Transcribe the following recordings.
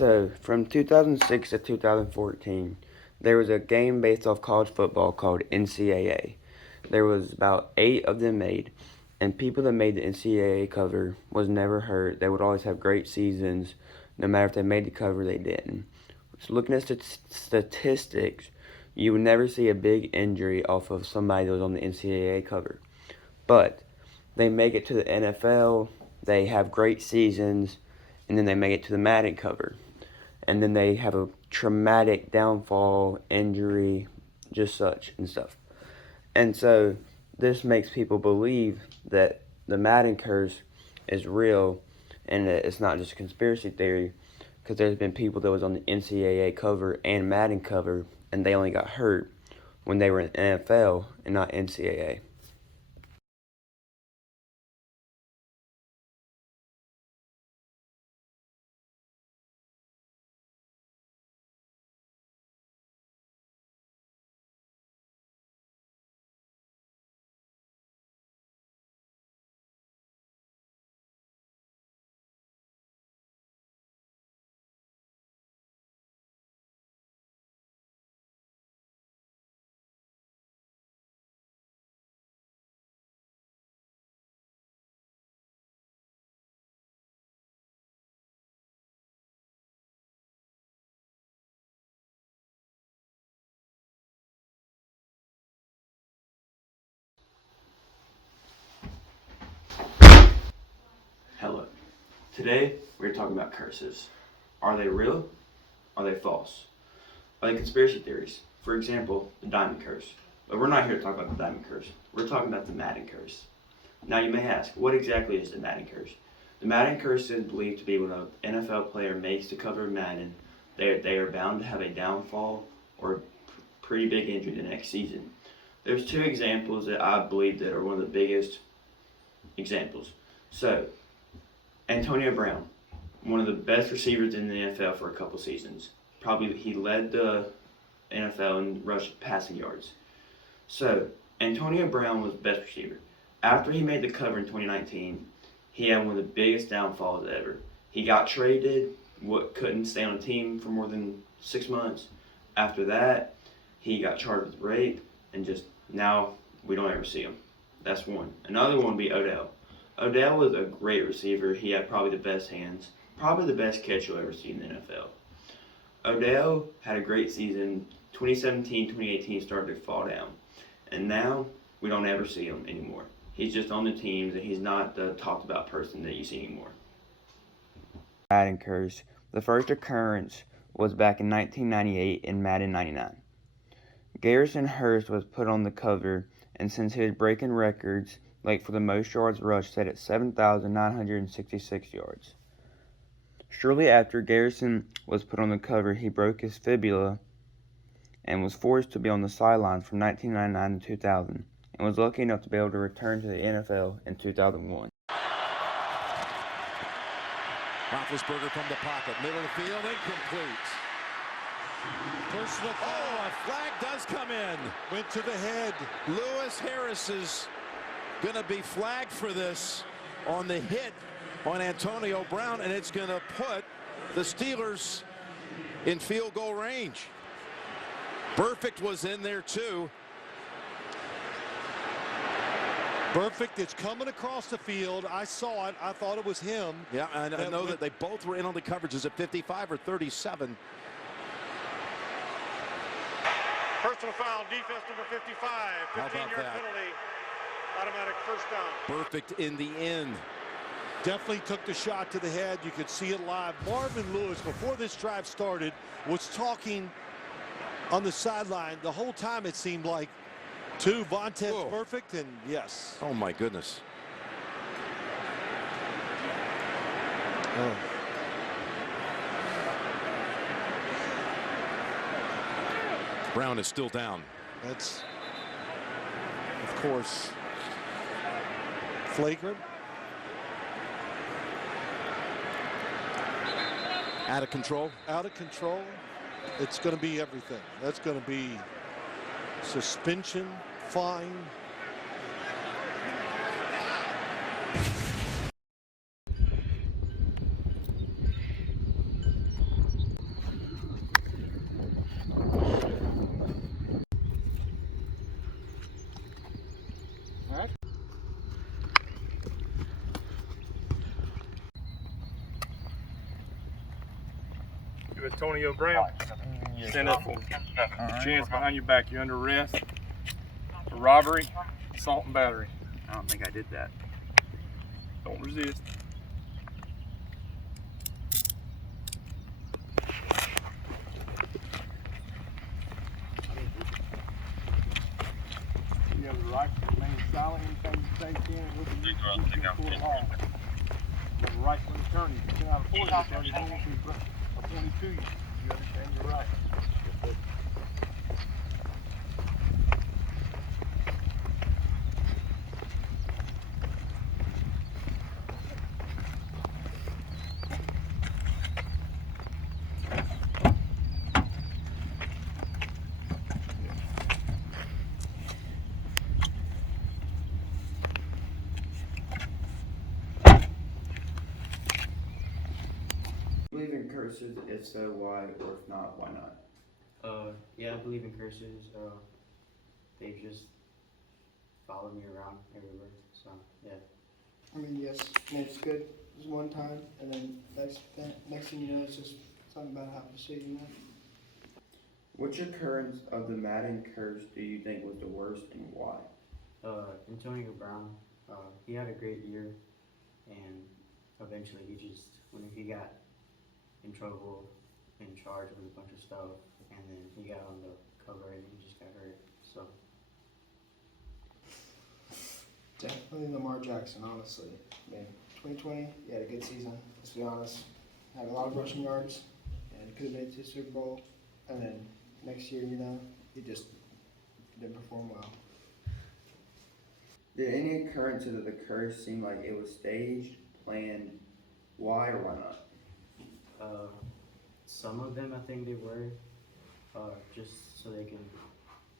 So, from 2006 to 2014, there was a game based off college football called NCAA. There was about 8 of them made, and people that made the NCAA cover was never hurt. They would always have great seasons. No matter if they made the cover, they didn't. So looking at statistics, you would never see a big injury off of somebody that was on the NCAA cover. But they make it to the NFL, they have great seasons, and then they make it to the Madden cover. And then they have a traumatic downfall, injury, just such and stuff. And so this makes people believe that the Madden curse is real and that it's not just a conspiracy theory, because there's been people that was on the NCAA cover and Madden cover and they only got hurt when they were in NFL and not NCAA. Hello. Today we're talking about curses. Are they real? Are they false? Are they conspiracy theories? For example, the diamond curse. But we're not here to talk about the diamond curse. We're talking about the Madden curse. Now you may ask, what exactly is the Madden curse? The Madden curse is believed to be when an NFL player makes the cover of Madden, they are bound to have a downfall or a pretty big injury the next season. There's 2 examples that I believe that are one of the biggest examples. So, Antonio Brown, one of the best receivers in the NFL for a couple seasons. Probably he led the NFL in rush passing yards. So, Antonio Brown was the best receiver. After he made the cover in 2019, he had one of the biggest downfalls ever. He got traded, couldn't stay on a team for more than 6 months. After that, he got charged with rape, and just now we don't ever see him. That's one. Another one would be Odell. Odell was a great receiver. He had probably the best hands, probably the best catch you'll ever see in the NFL. Odell had a great season. 2017, 2018 started to fall down. And now we don't ever see him anymore. He's just on the teams and he's not the talked about person that you see anymore. Madden curse. The first occurrence was back in 1998 in Madden 99. Garrison Hurst was put on the cover, and since he was breaking records, like for the most yards rushed, set at 7,966 yards. Shortly after Garrison was put on the cover, he broke his fibula and was forced to be on the sidelines from 1999 to 2000, and was lucky enough to be able to return to the NFL in 2001. Roethlisberger from the pocket, middle of the field, incomplete. Personal foul. Oh, a flag does come in. Went to the head. Lewis Harris is going to be flagged for this on the hit on Antonio Brown, and it's going to put the Steelers in field goal range. Burfict was in there too. Burfict is coming across the field. I saw it. I thought it was him. Yeah, and I know that they both were in on the coverages at 55 or 37. Personal foul, defense number 55. 15-yard penalty. Automatic first down. Perfect in the end. Definitely took the shot to the head. You could see it live. Marvin Lewis, before this drive started, was talking on the sideline the whole time, it seemed like, to Vontaze Burfict, and yes. Oh, my goodness. Oh. Brown is still down. That's, of course, flagrant. Out of control. Out of control. It's going to be everything. That's going to be suspension, fine. Antonio Brown. Stand up for me. Hands behind your back. You're under arrest for robbery, assault, and battery. I don't think I did that. Don't resist. You have the right to remain silent anytime you say can. It will be used against you in court of law. You have a right to an attorney. You cannot afford an attorney who will be appointed to you. You understand your rights. Believe in curses? If so, why? Or if not, why not? Yeah, I believe in curses. They just follow me around everywhere. So yeah. I mean, yes, I mean, it's good. It's one time, and then next thing you know, it's just something bad happens to you, you know? Which occurrence of the Madden curse do you think was the worst and why? Antonio Brown, he had a great year, and eventually when he got in trouble, in charge with a bunch of stuff, and then he got on the cover and he just got hurt. So Definitely Lamar Jackson, honestly. I mean, 2020, he had a good season, let's be honest. Had a lot of rushing yards, and could have made it to the Super Bowl. And then next year, you know, he just didn't perform well. Did any occurrences of the curse seem like it was staged, planned? Why or why not? some of them I think they were, just so they can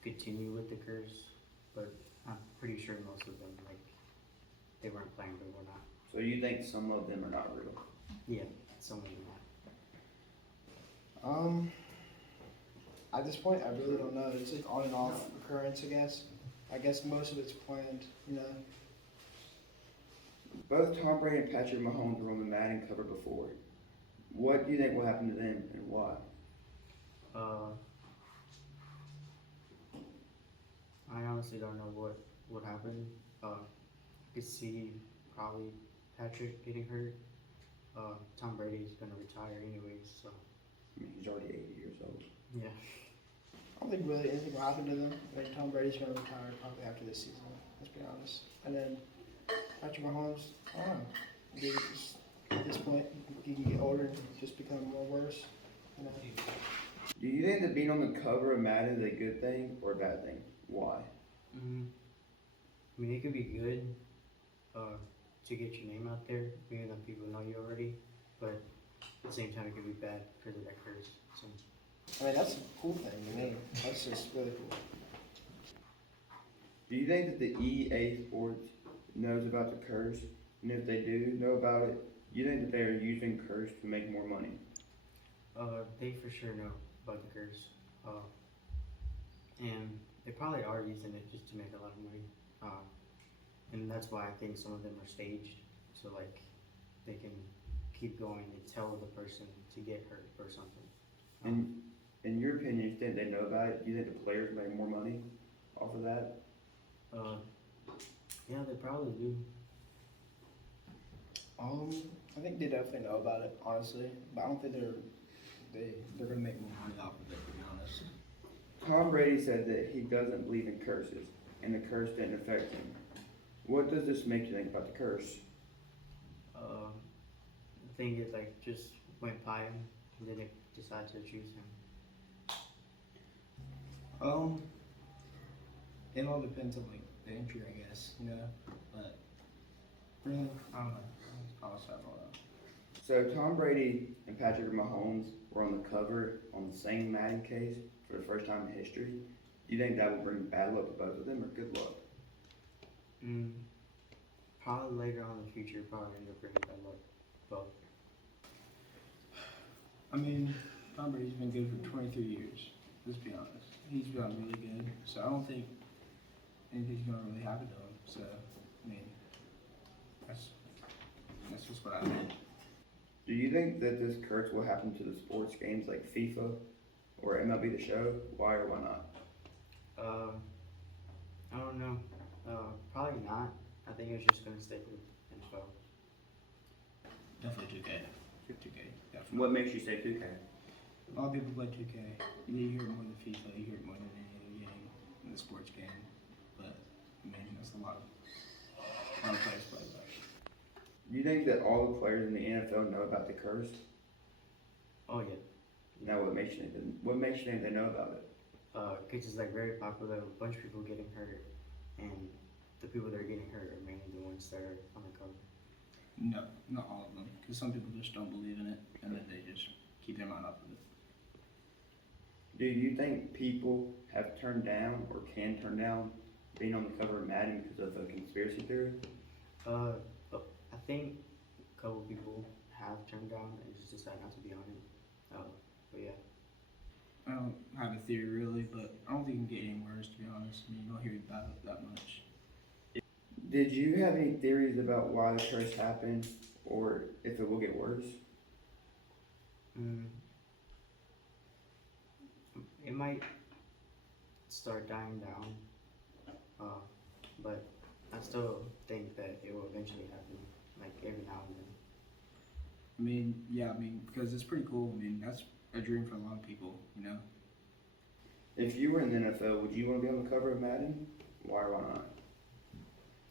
continue with the curse, but I'm pretty sure most of them, like, they weren't planned, but were not. So you think some of them are not real? Yeah, some of them not. At this point, I really don't know. It's like on and off occurrence, I guess. I guess most of it's planned, you know. Both Tom Brady and Patrick Mahomes were on the Madden cover before. What do you think will happen to them and why? I honestly don't know what would happen. I could see probably Patrick getting hurt. Tom Brady's gonna retire anyways, so I mean, he's already 80 years old. yeah. I don't think really anything will happen to them. I think Tom Brady's going to retire probably after this season, let's be honest. And then Patrick Mahomes, I don't know. Maybe just, at this point, he can get older and just become more worse. You know? Do you think that being on the cover of Madden is a good thing or a bad thing? Why? I mean, it could be good to get your name out there, even though people know you already, but at the same time, it could be bad because of that curse. So, I mean, that's a cool thing to me. That's just really cool. Do you think that the EA Sports knows about the curse? And if they do know about it, you think that they are using curse to make more money? they for sure know about the curse, and they probably are using it just to make a lot of money, and that's why I think some of them are staged, so like they can keep going and tell the person to get hurt or something. And in your opinion, you think they know about it? Do you think the players make more money off of that? Yeah, they probably do. I think they definitely know about it, honestly, but I don't think they're gonna make more money off of it, to be honest. Tom Brady said that he doesn't believe in curses, and the curse didn't affect him. What does this make you think about the curse? The thing is, like, just went by him and then it decided to choose him. It all depends on like the entry, I guess, you know. But really, I don't know. Honestly, I don't know. So Tom Brady and Patrick Mahomes were on the cover on the same Madden case for the first time in history. Do you think that will bring bad luck to both of them or good luck? Probably later on in the future, probably end up bringing bad luck. Both. I mean, Tom Brady's been good for 23 years. Let's be honest. He's been really good, so I don't think anything's gonna really happen to him. So, I mean, that's just what I think. Do you think that this curse will happen to the sports games like FIFA or MLB The Show? Why or why not? I don't know. Probably not. I think it's just gonna stay with NFL. Definitely 2K. 2K, definitely. What makes you say 2K? A lot of people play 2K. You hear it more than FIFA, you hear it more than any other game in the sports game. But, man, that's a lot of players play that. Do you think that all the players in the NFL know about the curse? Oh yeah. Now, what makes you think they know about it? Cause it's like very popular. A bunch of people getting hurt, and the people that are getting hurt are mainly the ones that are on the cover. No, not all of them. Because some people just don't believe in it, and then they just keep their mind off of it. Do you think people have turned down or can turn down being on the cover of Madden because of a conspiracy theory? I think a couple people have turned down and just decided not to be on it. But yeah. I don't have a theory really, but I don't think it can get any worse, to be honest. I mean, you don't hear about it that much. Did you have any theories about why the curse happened or if it will get worse? It might start dying down, but I still think that it will eventually happen, like every now and then. I mean, yeah, because it's pretty cool. I mean, that's a dream for a lot of people, you know? If you were in the NFL, would you want to be on the cover of Madden? Why or why not?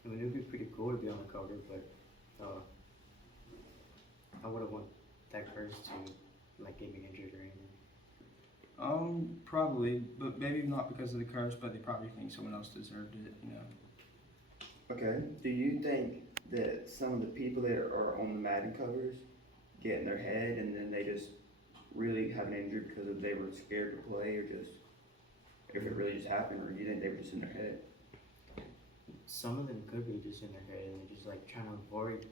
I mean, it would be pretty cool to be on the cover, but I wouldn't want that curse to like get me injured or anything. Probably, but maybe not because of the curse, but they probably think someone else deserved it, you know? Okay. Do you think that some of the people that are on the Madden covers get in their head and then they just really have an injury because they were scared to play or just if it really just happened, or do you think they were just in their head? Some of them could be just in their head and they're just like trying to avoid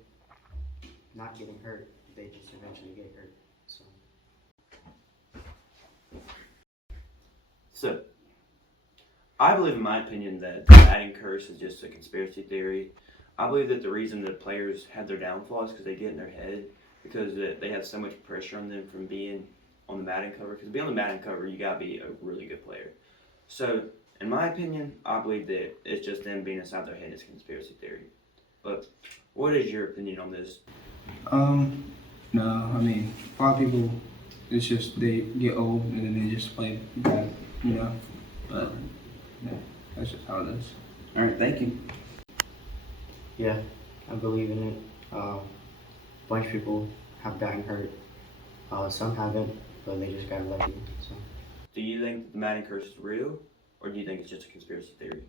not getting hurt. They just eventually get hurt. So, I believe, in my opinion, that the Madden curse is just a conspiracy theory. I believe that the reason that players have their downfalls is because they get in their head, because they have so much pressure on them from being on the Madden cover. Because to be on the Madden cover, you gotta be a really good player. So, in my opinion, I believe that it's just them being inside their head is a conspiracy theory. But what is your opinion on this? No, I mean, a lot of people, it's just they get old and then they just play bad, you know? But, yeah, that's just how it is. Alright, thank you. Yeah, I believe in it. A bunch of people have gotten hurt. Some haven't, but they just got lucky. So. Do you think that the Madden curse is real, or do you think it's just a conspiracy theory?